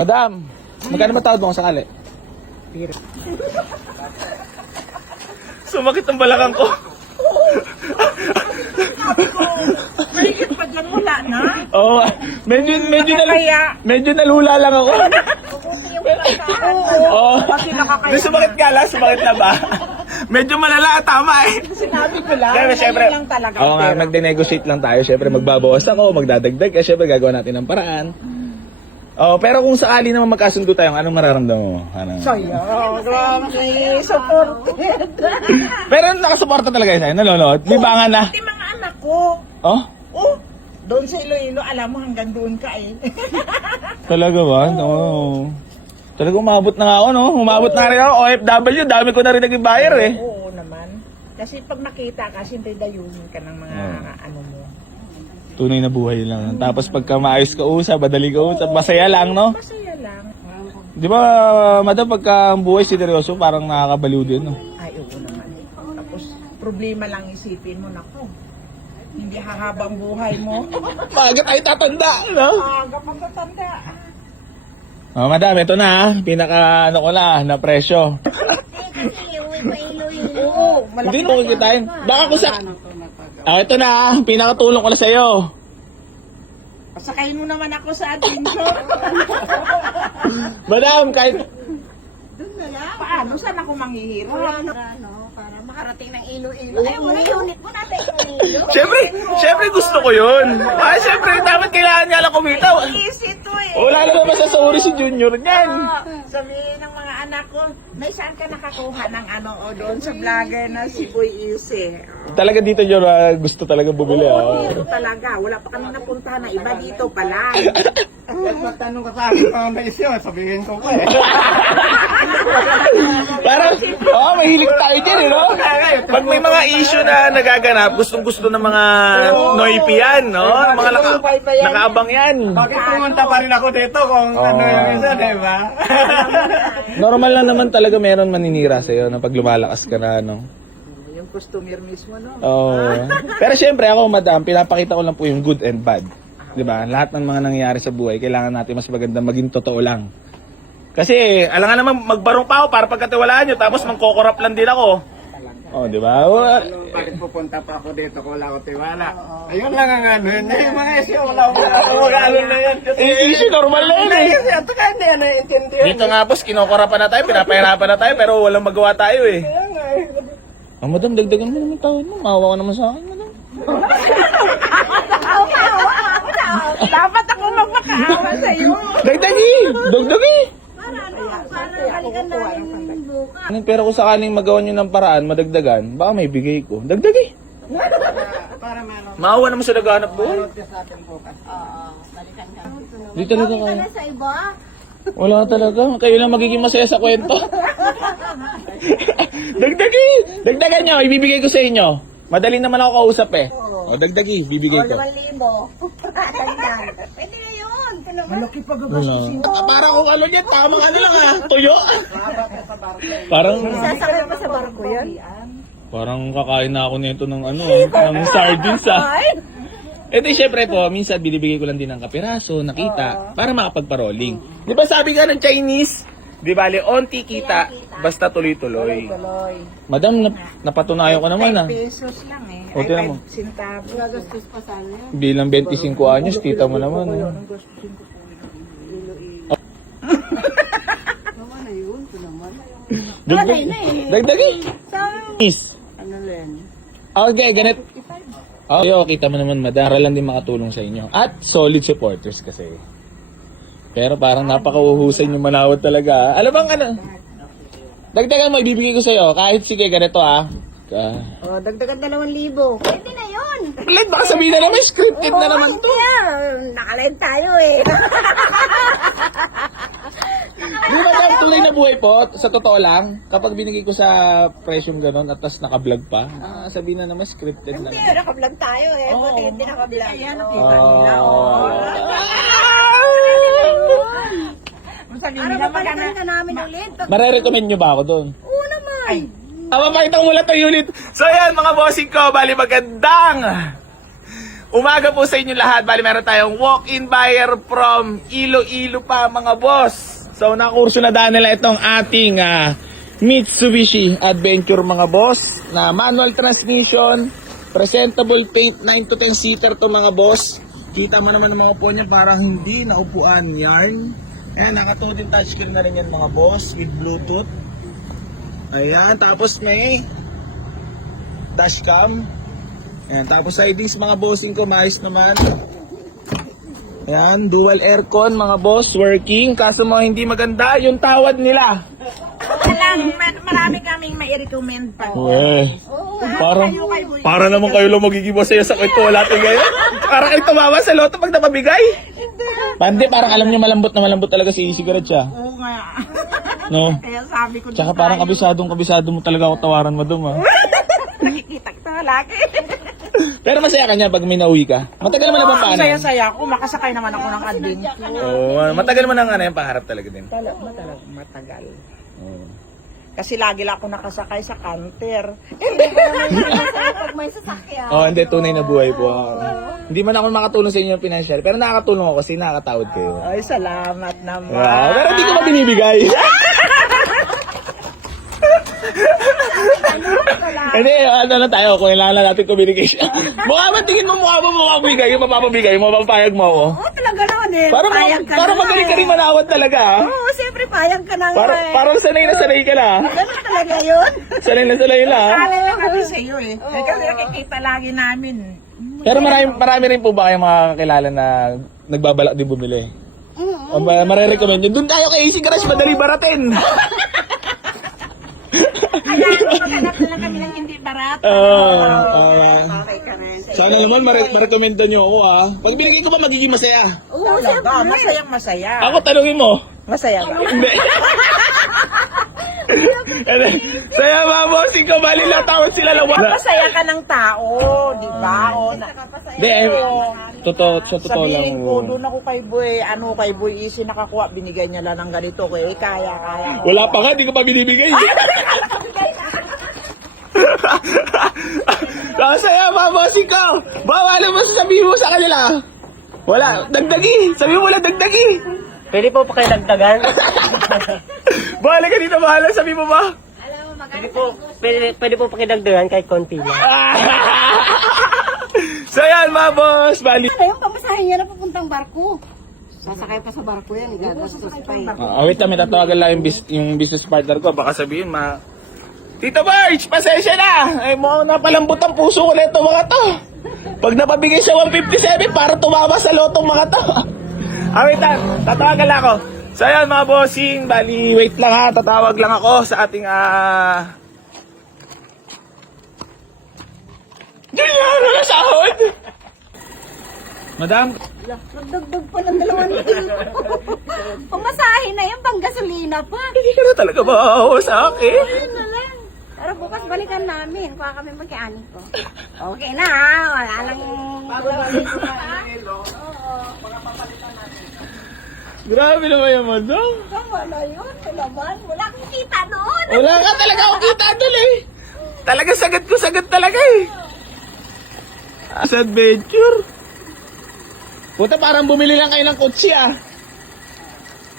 Madam, magkano ba tawad mo kung sakali? Sumakit ang balakang ko. Mahigit pa dyan, wala na. Oo, medyo nalula lang ako. Oo. Di sumakit ka lang, sumakit na ba? Medyo malala, tama eh. Sinabi ko lang, Kaya syempre, lang talaga. oo nga, magde-negotiate lang tayo. Syempre, magbabawas ako, magdadagdag. Kaya syempre, gagawa natin ng paraan. Oh, pero kung sakali naman magkasundo tayo, anong mararamdaman mo? Ano? Sayo, grabe, supported. Pero nakasuporta talaga sa'yo, nanonood. Libangan na. Pati mga anak ko. Oh? Oh, doon sa Iloilo, alam mo hanggang doon ka eh. Talaga ba? Oo. Talaga umabot na nga ako, no? Umabot na rin ako. OFW, dami ko na rin naging buyer eh. Oo naman. Kasi pag makita ka, siyempre dayunin ka ng mga ano mo. Tunay na buhay lang. Tapos pagka maayos ka usap, madali ka usap, masaya lang, no? Masaya lang. Di ba, madam, pagka ang buhay seryoso, parang nakakabaliw din, no? Ay, oo naman. Tapos, problema lang isipin mo, naku. Hindi hahabang buhay mo. Bakit tayo tatanda, no? Kapag tatanda. Oh, madam, ito na, pinaka, ano ko na presyo. Oo, Hindi mo kikitain. Baka ko sa... ito na, pinakatulong ko na sa'yo. Pasakayin mo naman ako sa adventure. Madam, kahit... Paano? Saan ako manghihirap? Para makarating ng Iloilo. Ay, wala unit mo natin Iloilo. Siyempre gusto ko yun. Siyempre, dapat kailangan niya lang kumita. Easy to eh. Wala naman masasauri si Junior niyan. Sabihin ng mga anak ko, may saan ka nakakuha ng ano o doon sa vlogger na si Boy Easy. Talaga dito, Jor, gusto talaga bumili. Oo, dito talaga. Wala pa kami napuntahan na iba dito pala. Magtanong ka sa akin mga naisyo, sabihin ko pa eh. Parang, mahilig tayo dyan, eh, no? Pag may mga issue na nagaganap, gustong-gusto ng mga noipi yan, no? Mga nakaabang yan. Bakit pumunta pa rin ako dito kung ano yung isa, di ba? Normal lang naman talaga meron maninira sa'yo na pag lumalakas ka na, no? Yung customer mismo, no? Oo. Pero syempre ako, madam, pinapakita ko lang po yung good and bad. 'Di ba? Lahat ng mga nangyayari sa buhay, kailangan natin mas maganda maging totoo lang. Kasi, alam nga naman, magbarong pa ako para pagkatiwalaan nyo, tapos mangkokorap lang din ako. Oh, 'di ba? Bakit pupunta pa ako dito kung wala ko tiwala? Ayun lang ang ano yun. Yung mga isyo, wala ko mag-alala na yan. Issue normal na yun, eh. Ito kaya hindi yan naiintindihan. Dito nga, boss, kinokorapan na tayo, pinapahirapan na tayo, pero walang magawa tayo, eh. Madam, dagdagan mo naman tawad mo. Maawa ka naman sa akin, madam. Dapat ako magmakaawa sa'yo. Dagdagi! Dagdagi! Para balikan namin bukas. Pero kung sakaling magawa nyo ng paraan, madagdagan, baka may bigay ko. Dagdagi! Para meron. Maawa naman sa naghahanap buhay. Sa atin bukas. Balikan ka. Di talaga Ka kaya. na sa iba. Wala talaga. Kayo lang magiging masaya sa kwento. Dagdagi! Dagdagan nyo, ibibigay ko sa inyo. Madali naman ako kausap eh. O, dagdagi, bibigay ko. 2,000. Dagdag. Pwede na yun. Malaki pa gagastusin. Parang kung ano yan, tamang ano lang ah, tuyo. Parang, Sasakay pa sa barko yan? parang kakain na ako nito ng ano, ng sardines ah. Ito syempre po, minsan binibigay ko lang din ng kapiraso, nakita, para makapagparoling. Di ba sabi nga ng Chinese, di bale, onti kita, basta tuloy-tuloy. Madam, napatunayan ko naman ah. 5 pesos lang eh. O, tingnan mo. Sintabo. Gagastos pa sana yan. Bilang 25 anyos, tita mo naman. Eh. Naman na yun. Ito naman. Dagdag, dagdagi. Miss. Ano rin? Okay, ganit. Okay, kita mo naman, madara lang din makatulong sa inyo. At solid supporters kasi. Pero parang napakauhusan yung manawad talaga. Alam bang ano? Dagdagan mo, ibibigay ko sa'yo. Kahit sige, ganito ah. Dagdagan 2,000. Pwede na yun. Ulit, baka sabihin na naman, scripted na naman to. Nakalive tayo eh. Di ba dahil tuloy na buhay po, sa totoo lang, kapag binigay ko sa presyong ganon at tas naka-vlog pa, sabihin na naman, scripted na Hindi, naman. naka-vlog tayo eh. Buti hindi naka-vlog. Ayan, nakita nila. Sabihin Para nila mapalitan ka namin ulit. Mare-recommend nyo ba ako doon? Oo naman. Mapakita ko mula to unit. So yan mga bossing ko, bali magandang Umaga po sa inyo lahat. Bali, meron tayong walk-in buyer from Iloilo pa, mga boss. So, nakurso na daan nila itong ating Mitsubishi Adventure, mga boss, na manual transmission, presentable paint, 9 to 10 seater to, mga boss. Kita mo naman ang mga upo niya, parang hindi naupuan, yarn. Ayan, nakatutin touchscreen na rin yan, mga boss, with Bluetooth. Ayan, tapos may dashcam. Ayan, tapos sidings, mga bossing ko, maayos naman. Ayan, dual aircon, mga boss, working. Kaso mga hindi maganda yung tawad nila. Marami kaming mai-recommend pa. Para naman kayo lang magiging masaya sa kwento natin ngayon. Parang kayo tumawa sa loto pag napabigay. Pandi, parang alam niyo malambot talaga si Cigarette siya. Oo nga. No? Kaya sabi ko Tsaka parang kabisado mo talaga ako tawaran mo dum, ha. nakikita kita lagi. Pero masaya ka niya pag may nauwi ka. Matagal mo na ba paano? Saya-saya ako. Makasakay naman ako ng adventure. Oo, matagal mo na nga na yung paharap talaga din. Matagal. Oo. Kasi lagi lang ako nakasakay sa canter. Pag may sasakyan. Oh, hindi, tunay na buhay po. Hindi man ako makatulong sa inyo ng financial, pero nakakatulong ako kasi nakakatawad kayo. Ay, salamat naman. Pero hindi ko ba binibigay? Hindi, ano na tayo, kung kailangan natin communication. Tingin mo mukha mo bigay, yung mapapabigay, mapapayag mo ako. Oo, talaga naman eh. Para magaling ka rin manawad talaga, ha? Oo, siyempre payag ka nang Parang sanay na sanay ka na. Ganun talaga yun. Sanay na sanay na, ha? Kala lang kami sa iyo eh. Kasi nakikita lagi namin. Pero marami rin po ba kayong mga kakilala na nagbabalak din bumili? O marirecommend nyo? Doon tayo kay AC Garage, madali baratin. Kaya maghanap na lang kami ng hindi barat. Okay ka rin. Sana naman marecommenda nyo ako, ha? Pag binigay ko ba magiging masaya? Oo, talaga. Masayang masaya. Ako, tanungin mo. Masaya ba? Hindi. Saya mga bossing ko, bali lang tawad sila lang. Masaya ka ng tao, di ba? O, Hindi, sa totoo lang. sabihin ko, doon ako kay Boy Easy nakakuha, binigyan niya lang ng ganito. Kaya. Wala pa nga, di ko pa binibigay. Saya mga bossing ko. Bawala mo sasabihin mo sa kanila. Wala, dagdagi. Sabi mo lang dagdagi. Pwede po pa kayo dagdagan? Bahala ka dito, bahala. Sabi mo ba? Pwede po pa kayo dagdagan kahit konti lang. So yan mga boss, bali. Ano yung pamasahin niya na papuntang barko? Sasakay pa sa barko yan, gagastos pa eh. Wait lang, may tatawagan lang yung business partner ko. Baka sabihin, Tito Barge, pasensya na. Ay, mo napalambot ang puso ko nito mga to. Pag napabigay sa 157, para tumama sa lotong mga to. Wait lang, tatawagan lang ako. So yan mga bossing, bali, wait lang ha. Tatawag lang ako sa ating Diyan na sahod! Madam? Nagdagdag pa ng 2,000. Pamasahin na yung pang gasolina pa. Hindi ka na talaga maawa sa akin. Ayun na lang. Pero bukas balikan namin. Kuha kami magkaanin ko. Okay na ha. Wala lang. Grabe naman yung madam. Wala yun. Kalaban. Wala akong kita doon. Wala ka talaga akong kita doon eh. Talaga sagad talaga eh. Sa adventure. Puta, parang bumili lang kayo ng kotse ah.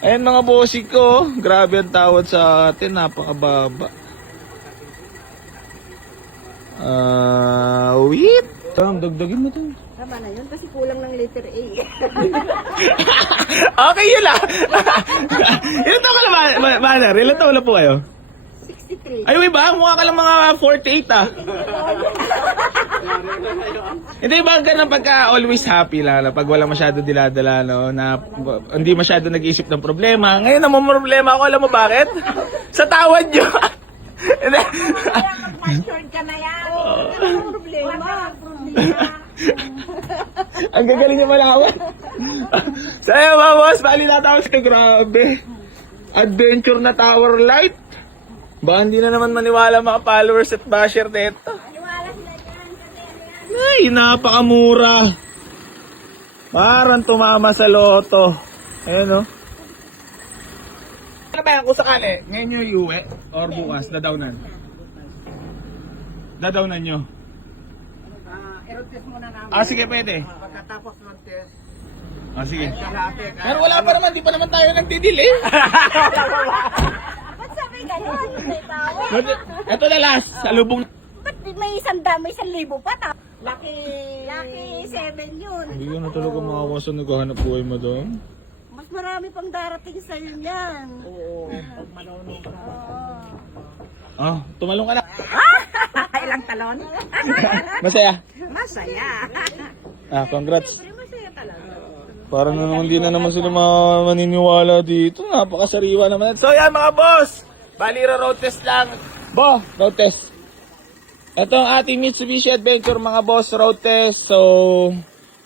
Ayan mga bossing ko. Grabe ang tawad sa atin. Napakababa. Wait. Dagdagin mo to. Tama na yun kasi kulang ng letter A. Okay yun ah. Ilan taon ka na Manner? Ilan taon na po kayo? 63. Ay, ba? Mukha ka lang mga 48 ah. Hindi ba ganun pagka always happy lang pag wala masyado diladala, no? Na hindi masyado nag-iisip ng problema. Ngayon naman problema ako, alam mo bakit? Sa tawad nyo. Matured ka na yan. Problema. Ang gagaling niya malawan. Sa'yo mga boss, bali natawag sa grabe. Adventure na tower light. Baka hindi na naman maniwala mga followers at basher nito. Ay, napakamura. Parang tumama sa loto. Ayan o. Ano ba yan kung sakali? Ngayon nyo iuwi? Or bukas? Dadawnan? Dadawnan nyo? i-rotate muna namin. Ah, sige, pwede. Pagkatapos ng test, Ah, sige. kalahati. Pero wala pa naman, di pa naman tayo nagdidil eh. Ba't sabi gano'n? May tawa. Ito na last, salubong. Ba't may 1,000 pa ta? Lucky 7 yun. Hindi ko na talaga makawa sa naghahanap buhay, madam. Mas marami pang darating sa'yo yan. Oo, pag marunong ka. Ah, tumalong ka na. Ilang talon? Masaya. Masaya. Ah, congrats. Pero masaya talaga. Parang na naman, hindi na naman sila maniniwala dito. Napakasariwa naman. So yan mga boss, bali road test lang. Bo, road test. Ito ang ating Mitsubishi Adventure mga boss, road test. So,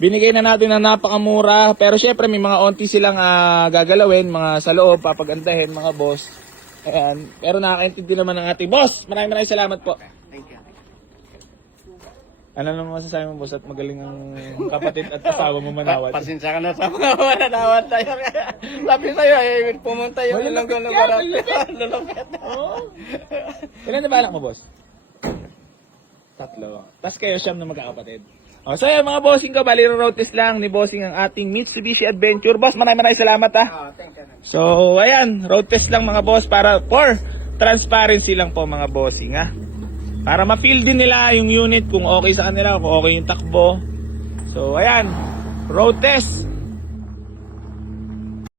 binigay na natin na napakamura. Pero syempre may mga onti silang gagalawin, mga sa loob, papagandahin mga boss. Ayan. Pero nakakaintindi naman ng ating boss. Maraming salamat po. Thank you. Ano naman masasabi mo boss at magaling ang kapatid at kasama mo manawad? Pasensya ka na sa mga mananawad tayo. Sabi sa'yo, pumunta yung ilonggo ng barat. Lulupit. Ilan na balak mo, boss? 3. Tapos kayo siyam na magkakapatid. O, so yan mga bossing ko, bali road test lang ni bossing ang ating Mitsubishi Adventure. Boss, maraming salamat ha. Thank you. So, ayan, road test lang mga boss para for transparency lang po mga bossing ha. Para ma-feel din nila yung unit kung okay sa kanila, kung okay yung takbo. So, ayan, road test.